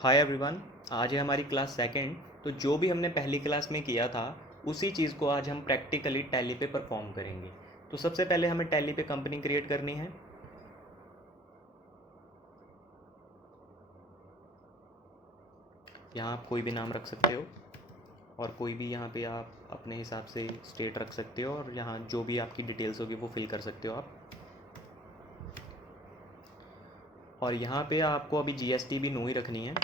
Hi everyone. आज है हमारी क्लास सेकंड। तो जो भी हमने पहली क्लास में किया था उसी चीज़ को आज हम प्रैक्टिकली टैली पे परफॉर्म करेंगे। तो सबसे पहले हमें टैली पे कंपनी क्रिएट करनी है। यहाँ आप कोई भी नाम रख सकते हो और कोई भी यहाँ पे आप अपने हिसाब से स्टेट रख सकते हो और यहाँ जो भी आपकी डिटेल्स होगी वो फिल कर सकते हो आप। और यहाँ पे आपको अभी जीएसटी भी नो ही रखनी है।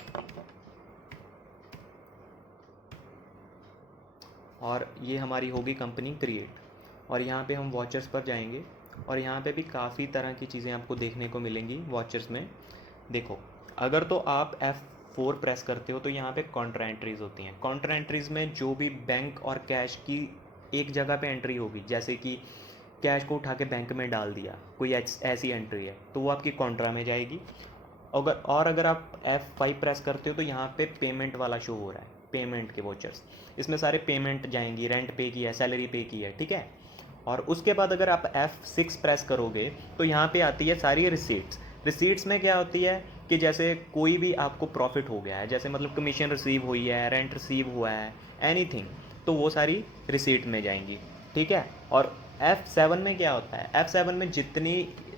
और ये हमारी होगी कंपनी क्रिएट। और यहाँ पे हम वॉचर्स पर जाएंगे और यहाँ पे भी काफ़ी तरह की चीज़ें आपको देखने को मिलेंगी वॉचर्स में। देखो, अगर तो आप F4 प्रेस करते हो तो यहाँ पे कॉन्ट्रा एंट्रीज होती हैं। कॉन्ट्रा एंट्रीज में जो भी बैंक और कैश की एक जगह पे एंट्री होगी, जैसे कि कैश को उठा के बैंक में डाल दिया, कोई ऐसी एंट्री है तो वो आपकी कॉन्ट्रा में जाएगी। अगर आप F5 प्रेस करते हो तो यहाँ पे पेमेंट वाला शो हो रहा है, पेमेंट के वोचर्स। इसमें सारे पेमेंट जाएंगी, रेंट पे की है, सैलरी पे की है, ठीक है। और उसके बाद अगर आप F6 प्रेस करोगे तो यहाँ पे आती है सारी रिसीट्स। रिसीट्स में क्या होती है कि जैसे कोई भी आपको प्रॉफिट हो गया है, जैसे मतलब कमीशन रिसीव हुई है, रेंट रिसीव हुआ है, एनीथिंग, तो वो सारी रिसीट में जाएंगी, ठीक है। और F7 में क्या होता है, F7 में जितनी,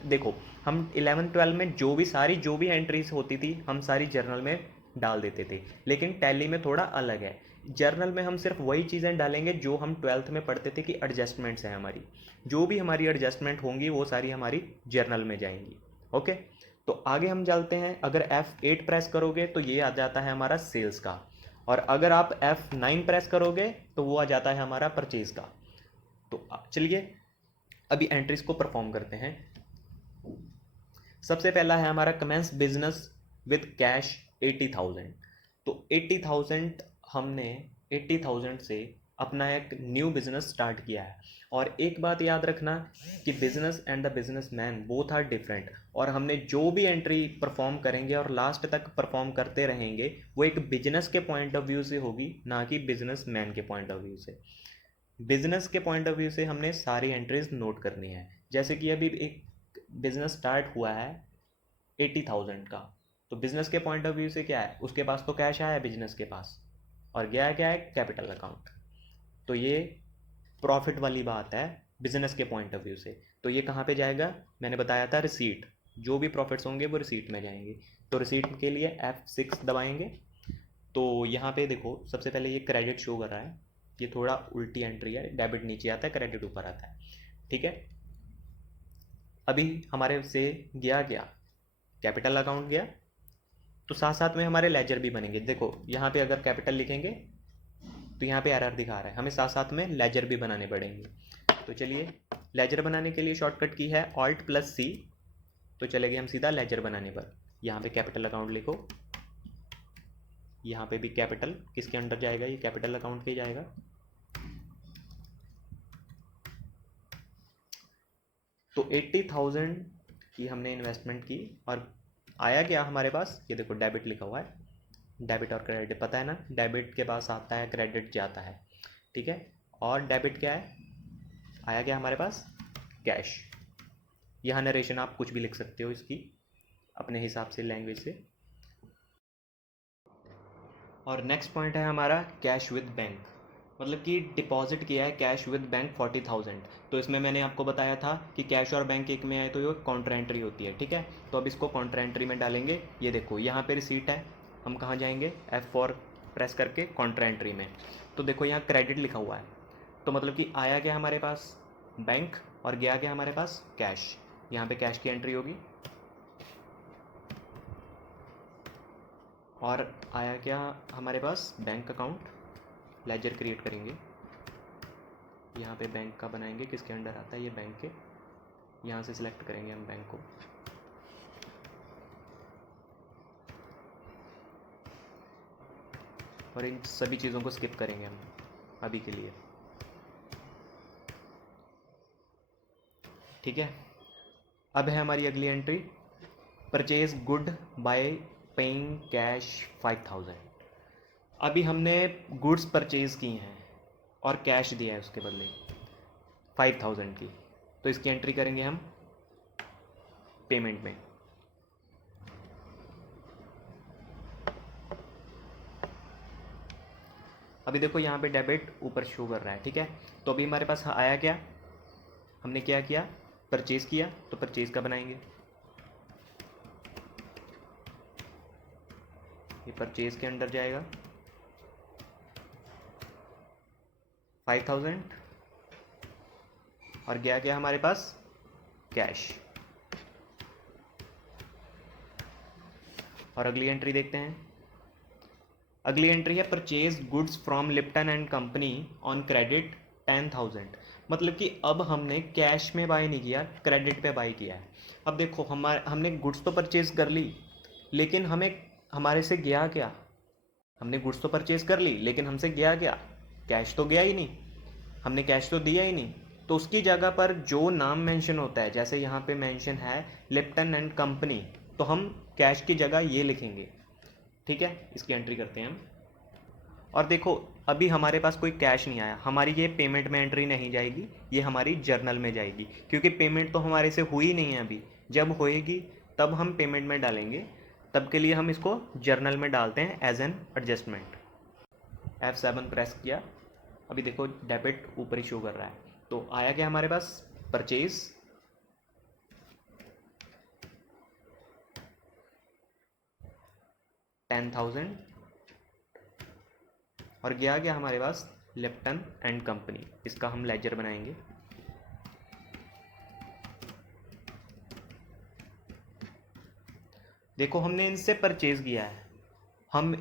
देखो, हम 11-12 में जो भी एंट्रीज होती थी हम सारी जर्नल में डाल देते थे, लेकिन टैली में थोड़ा अलग है। जर्नल में हम सिर्फ वही चीज़ें डालेंगे जो हम 12th में पढ़ते थे कि एडजस्टमेंट्स हैं हमारी। जो भी हमारी एडजस्टमेंट होंगी वो सारी हमारी जर्नल में जाएंगी। ओके, तो आगे हम चलते हैं। अगर F8 प्रेस करोगे तो ये आ जाता है हमारा सेल्स का, और अगर आप F9 प्रेस करोगे तो वो आ जाता है हमारा परचेज का। तो चलिए अभी एंट्रीज को परफॉर्म करते हैं। सबसे पहला है हमारा कमेंस बिजनेस विद कैश 80,000। तो 80,000 हमने 80,000 से अपना एक न्यू बिजनेस स्टार्ट किया है। और एक बात याद रखना कि business and the businessman both are different. और हमने जो भी एंट्री परफॉर्म करेंगे और लास्ट तक परफॉर्म करते रहेंगे वो एक बिजनेस के पॉइंट ऑफ व्यू से होगी, ना कि बिजनेस मैन के पॉइंट ऑफ व्यू से। बिजनेस के पॉइंट ऑफ व्यू से हमने सारी एंट्रीज नोट करनी है। जैसे कि अभी एक बिजनेस स्टार्ट हुआ है 80,000 का, तो बिजनेस के पॉइंट ऑफ व्यू से क्या है, उसके पास तो कैश आया है बिजनेस के पास, और गया क्या है, कैपिटल अकाउंट। तो ये प्रॉफिट वाली बात है बिजनेस के पॉइंट ऑफ व्यू से। तो ये कहाँ पे जाएगा, मैंने बताया था रिसीट। जो भी प्रॉफिट्स होंगे वो रिसीट में जाएंगे। तो रिसीट के लिए F6 दबाएंगे। तो यहाँ पे देखो, सबसे पहले ये क्रेडिट शो कर रहा है, ये थोड़ा उल्टी एंट्री है, डेबिट नीचे आता है, क्रेडिट ऊपर आता है, ठीक है। अभी हमारे से गया क्या, कैपिटल अकाउंट गया। तो साथ साथ में हमारे लेजर भी बनेंगे। देखो यहाँ पे अगर कैपिटल लिखेंगे तो यहाँ पे एरर दिखा रहा है, हमें साथ साथ में लेजर भी बनाने पड़ेंगे। तो चलिए, लेजर बनाने के लिए शॉर्टकट की है Alt+C। तो चलेंगे हम सीधा लेजर बनाने पर। यहाँ पे कैपिटल अकाउंट लिखो, यहाँ पे भी कैपिटल किसके अंडर जाएगा, ये कैपिटल अकाउंट के जाएगा। तो 80,000 की हमने इन्वेस्टमेंट की और आया क्या हमारे पास, ये देखो डेबिट लिखा हुआ है। डेबिट और क्रेडिट पता है ना, डेबिट के पास आता है, क्रेडिट जाता है, ठीक है। और डेबिट क्या है, आया क्या हमारे पास, कैश। यहाँ नरेशन आप कुछ भी लिख सकते हो इसकी अपने हिसाब से, लैंग्वेज से। और नेक्स्ट पॉइंट है हमारा कैश विद बैंक, मतलब कि डिपॉजिट किया है कैश विद बैंक 40,000। तो इसमें मैंने आपको बताया था कि कैश और बैंक एक में आए तो ये कॉन्ट्रा एंट्री होती है, ठीक है। तो अब इसको कॉन्ट्रा एंट्री में डालेंगे। ये देखो यहाँ पे रिसीट है, हम कहाँ जाएंगे, F4 प्रेस करके कॉन्ट्रा एंट्री में। तो देखो यहाँ क्रेडिट लिखा हुआ है, तो मतलब कि आया क्या हमारे पास, बैंक, और गया क्या हमारे पास, कैश। यहाँ पे कैश की एंट्री होगी। और आया क्या हमारे पास, बैंक अकाउंट, लेजर क्रिएट करेंगे। यहाँ पे बैंक का बनाएंगे, किसके अंडर आता है, ये बैंक के। यहाँ से सिलेक्ट करेंगे हम बैंक को। और इन सभी चीज़ों को स्किप करेंगे हम अभी के लिए, ठीक है। अब है हमारी अगली entry, purchase good bye paying cash 5,000। अभी हमने गुड्स परचेज की हैं और कैश दिया है उसके बदले 5,000 की। तो इसकी एंट्री करेंगे हम पेमेंट में। अभी देखो यहाँ पे डेबिट ऊपर शो कर रहा है, ठीक है। तो अभी हमारे पास आया क्या, हमने क्या किया, परचेज़ किया, तो परचेज़ का बनाएंगे, ये परचेज़ के अंडर जाएगा 5000, और गया क्या हमारे पास, कैश। और अगली एंट्री देखते हैं। अगली एंट्री है purchase goods from Lipton and company on credit 10,000। मतलब कि अब हमने कैश में बाय नहीं किया, क्रेडिट पे बाय किया है। अब देखो हमने गुड्स तो परचेज कर ली, लेकिन हमें हमारे से गया क्या, हमने गुड्स तो परचेज कर ली लेकिन हमसे गया क्या, कैश तो गया ही नहीं, हमने कैश तो दिया ही नहीं। तो उसकी जगह पर जो नाम मेंशन होता है, जैसे यहाँ पे मेंशन है लिप्टन एंड कंपनी, तो हम कैश की जगह ये लिखेंगे, ठीक है। इसकी एंट्री करते हैं हम। और देखो अभी हमारे पास कोई कैश नहीं आया, हमारी ये पेमेंट में एंट्री नहीं जाएगी, ये हमारी जर्नल में जाएगी, क्योंकि पेमेंट तो हमारे से हुई नहीं है अभी। जब होएगी तब हम पेमेंट में डालेंगे, तब के लिए हम इसको जर्नल में डालते हैं as an adjustment. F7 press किया, अभी देखो डेबिट ऊपर ही शो कर रहा है। तो आया क्या हमारे पास, परचेज 10,000, और गया क्या हमारे पास, लिप्टन एंड कंपनी। इसका हम लेजर बनाएंगे, देखो हमने इनसे परचेज किया है, हम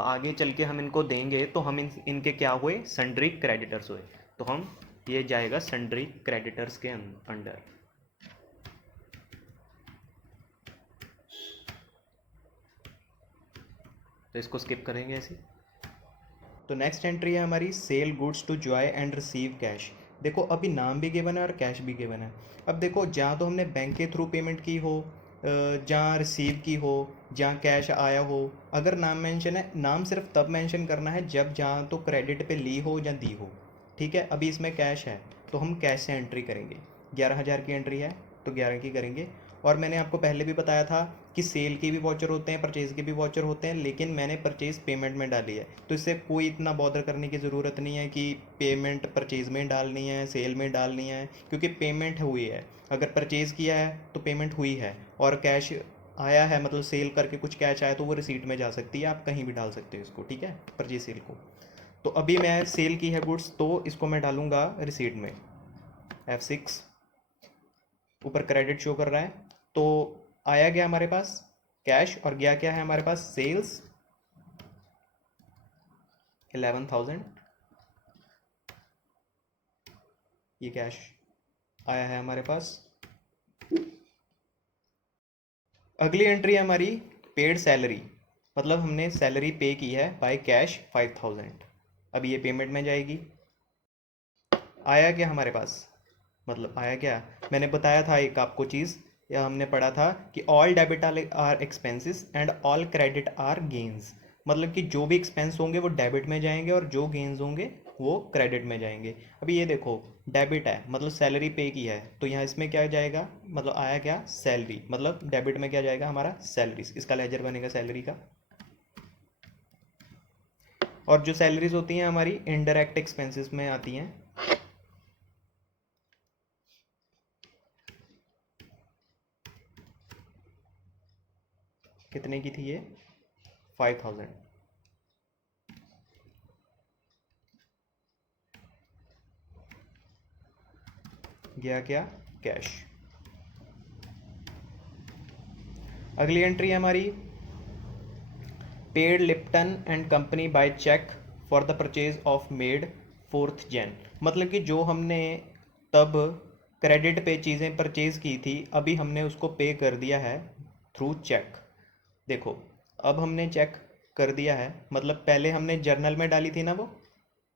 आगे चल के हम इनको देंगे तो हम इनके क्या हुए, सन्ड्री क्रेडिटर्स हुए। तो हम ये जाएगा सन्ड्री क्रेडिटर्स के अंडर। तो इसको स्किप करेंगे ऐसे। तो नेक्स्ट एंट्री है हमारी sell goods to Joy and receive cash. देखो अभी नाम भी गिवन है और कैश भी गिवन है। अब देखो जहाँ तो हमने बैंक के थ्रू पेमेंट की हो, जहाँ रिसीव की हो, जहाँ कैश आया हो, अगर नाम मेंशन है, नाम सिर्फ तब मेंशन करना है जब जहाँ तो क्रेडिट पे ली हो या दी हो, ठीक है। अभी इसमें कैश है तो हम कैश से एंट्री करेंगे, 11,000 की एंट्री है तो 11 की करेंगे। और मैंने आपको पहले भी बताया था कि सेल के भी वॉचर होते हैं, परचेज़ के भी वॉचर होते हैं, लेकिन मैंने परचेज़ पेमेंट में डाली है, तो इससे कोई इतना बॉदर करने की ज़रूरत नहीं है कि पेमेंट परचेज़ में डालनी है, सेल में डालनी है, क्योंकि पेमेंट हुई है। अगर परचेज़ किया है तो पेमेंट हुई है, और कैश आया है मतलब सेल करके कुछ कैश आया तो वो रिसीट में जा सकती है, आप कहीं भी डाल सकते हो इसको, ठीक है, परचेज सेल को। तो अभी मैं सेल की है गुड्स, तो इसको मैं डालूंगा रिसीट में, F6। ऊपर क्रेडिट शो कर रहा है, तो आया गया हमारे पास कैश, और गया क्या है हमारे पास, सेल्स 11,000, ये कैश आया है हमारे पास। अगली एंट्री है हमारी पेड सैलरी, मतलब हमने सैलरी पे की है बाय कैश 5,000, अब ये पेमेंट में जाएगी। आया क्या हमारे पास, मतलब आया क्या, मैंने बताया था एक आपको चीज़, या हमने पढ़ा था कि all debit are expenses and all credit are gains. मतलब कि जो भी एक्सपेंस होंगे वो डेबिट में जाएंगे और जो गेन्स होंगे वो क्रेडिट में जाएंगे। अभी ये देखो डेबिट है मतलब सैलरी पे की है, तो यहाँ इसमें क्या जाएगा, मतलब आया क्या, सैलरी, मतलब डेबिट में क्या जाएगा हमारा, सैलरी, इसका लेजर बनेगा सैलरी का। और जो सैलरीज होती हैं हमारी इनडायरेक्ट एक्सपेंसेस में आती हैं, कितने की थी ये, 5,000। गया क्या, कैश। अगली एंट्री है हमारी paid Lipton and company by cheque for the purchase of made 4th Jan। मतलब कि जो हमने तब क्रेडिट पे चीज़ें परचेज की थी, अभी हमने उसको पे कर दिया है थ्रू चेक। देखो अब हमने चेक कर दिया है, मतलब पहले हमने जर्नल में डाली थी ना वो,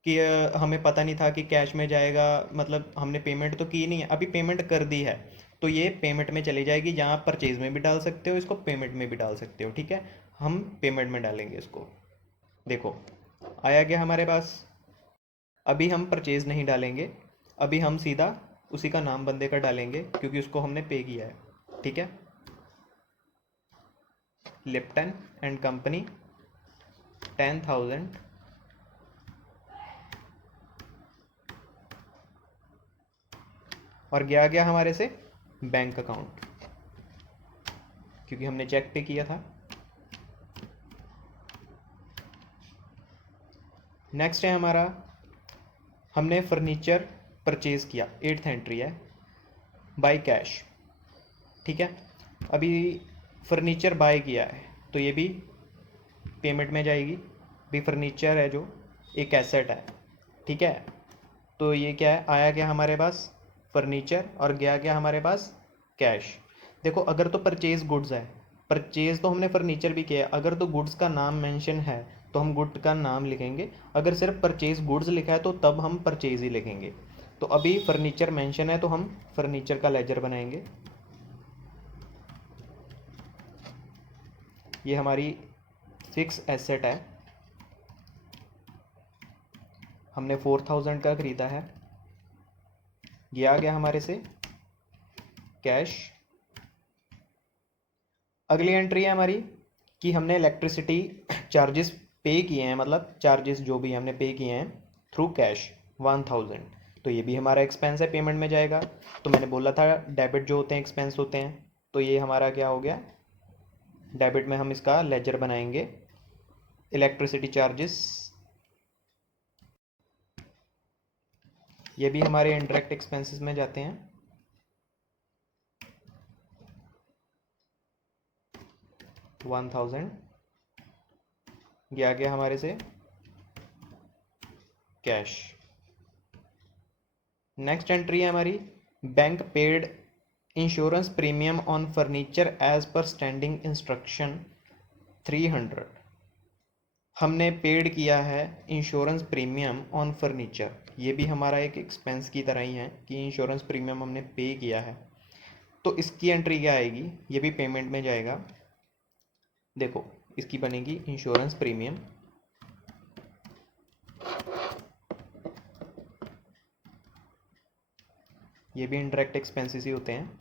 कि हमें पता नहीं था कि कैश में जाएगा, मतलब हमने पेमेंट तो की नहीं है, अभी पेमेंट कर दी है, तो ये पेमेंट में चली जाएगी, जहाँ आप परचेज में भी डाल सकते हो इसको, पेमेंट में भी डाल सकते हो, ठीक है। हम पेमेंट में डालेंगे इसको। देखो आया क्या हमारे पास, अभी हम परचेज नहीं डालेंगे, अभी हम सीधा उसी का नाम बंदे का डालेंगे क्योंकि उसको हमने पे किया है, ठीक है। लिप्टन एंड कंपनी 10,000 और गया गया हमारे से बैंक अकाउंट, क्योंकि हमने चेक पे किया था। नेक्स्ट है हमारा, हमने फर्नीचर परचेज़ किया, 8th एंट्री है, बाय कैश। ठीक है, अभी फर्नीचर बाय किया है तो ये भी पेमेंट में जाएगी। भी फर्नीचर है जो एक एसेट है, ठीक है। तो ये क्या है, आया क्या हमारे पास फर्नीचर और गया क्या हमारे पास कैश। देखो अगर तो परचेज गुड्स है, परचेज तो हमने फर्नीचर भी किया है, अगर तो गुड्स का नाम मेंशन है तो हम गुड का नाम लिखेंगे, अगर सिर्फ परचेज गुड्स लिखा है तो तब हम परचेज ही लिखेंगे। तो अभी फर्नीचर मेंशन है तो हम फर्नीचर का लेजर बनाएंगे। ये हमारी फिक्स एसेट है, हमने 4000 का ख़रीदा है, गया गया हमारे से कैश। अगली एंट्री है हमारी कि हमने इलेक्ट्रिसिटी चार्जेस पे किए हैं, मतलब चार्जेस जो भी हमने पे किए हैं थ्रू कैश 1000, तो ये भी हमारा एक्सपेंस है, पेमेंट में जाएगा। तो मैंने बोला था डेबिट जो होते हैं एक्सपेंस होते हैं, तो ये हमारा क्या हो गया, डेबिट में हम इसका लेजर बनाएंगे, इलेक्ट्रिसिटी चार्जेस। ये भी हमारे इनडायरेक्ट एक्सपेंसेस में जाते हैं। $1000 गया गया हमारे से कैश। नेक्स्ट एंट्री है हमारी, bank paid insurance premium on furniture as per standing instruction 300। हमने पेड किया है इंश्योरेंस प्रीमियम ऑन फर्नीचर, ये भी हमारा एक एक्सपेंस की तरह ही है कि इंश्योरेंस प्रीमियम हमने पे किया है। तो इसकी एंट्री क्या आएगी, ये भी पेमेंट में जाएगा। देखो इसकी बनेगी इंश्योरेंस प्रीमियम, ये भी इनडायरेक्ट एक्सपेंसेस ही होते हैं,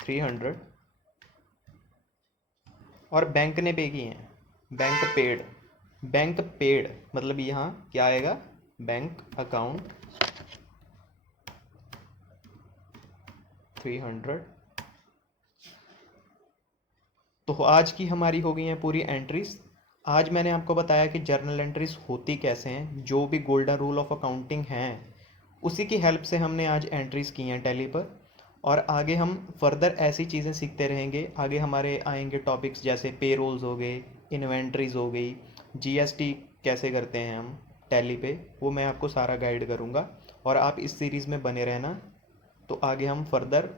300। और बैंक ने पे किए हैं, बैंक पेड, बैंक पेड मतलब यहाँ क्या आएगा, बैंक अकाउंट 300। तो आज की हमारी हो गई हैं पूरी एंट्रीज। आज मैंने आपको बताया कि जर्नल एंट्रीज होती कैसे हैं, जो भी गोल्डन रूल ऑफ अकाउंटिंग हैं उसी की हेल्प से हमने आज एंट्रीज की हैं टैली पर। और आगे हम फर्दर ऐसी चीज़ें सीखते रहेंगे। आगे हमारे आएंगे टॉपिक्स जैसे पे रोल्स हो गए, इन्वेंट्रीज हो गई, जीएसटी कैसे करते हैं हम टैली पे, वो मैं आपको सारा गाइड करूँगा। और आप इस सीरीज़ में बने रहना, तो आगे हम फर्दर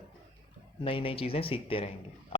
नई नई चीज़ें सीखते रहेंगे।